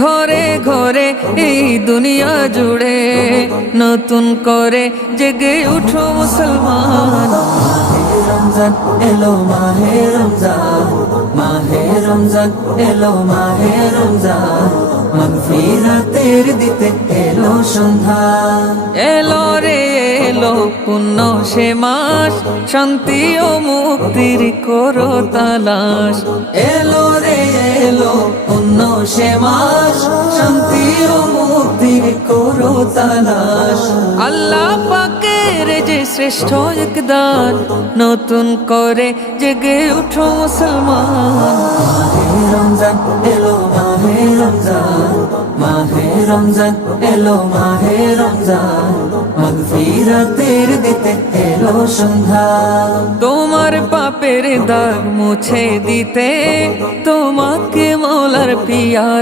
ঘরে ঘরে এই দুনিয়া জুড়ে নতুন করে জেগে উঠো মুসলমান। রমজান এলো মাহে রমজান, মাহে রমজান এলো মাহে রমজান, মাগফিরাতের দিতে এলো সন্ধ্যা। এলো রে এলো পুণ্য সে মাস, শান্তি ও মুক্তির করো তালাশ। এলো রে এলো পুণ্য সে মাস, শান্তি ও মুক্তির করো তালাশ। আল্লাহ পাকের যে শ্রেষ্ঠ এক দান, নতুন করে জেগে উঠো মুসলমান। মাহে রমজান এলো মাহে রমজান, মাহে রমজান এলো মাহে রমজান, মাগফিরাতের দিতে এলো সন্ধ্যা। তোমার পাপের দাগ মুছে দিতে তোমাকে মৌলার পিয়ারা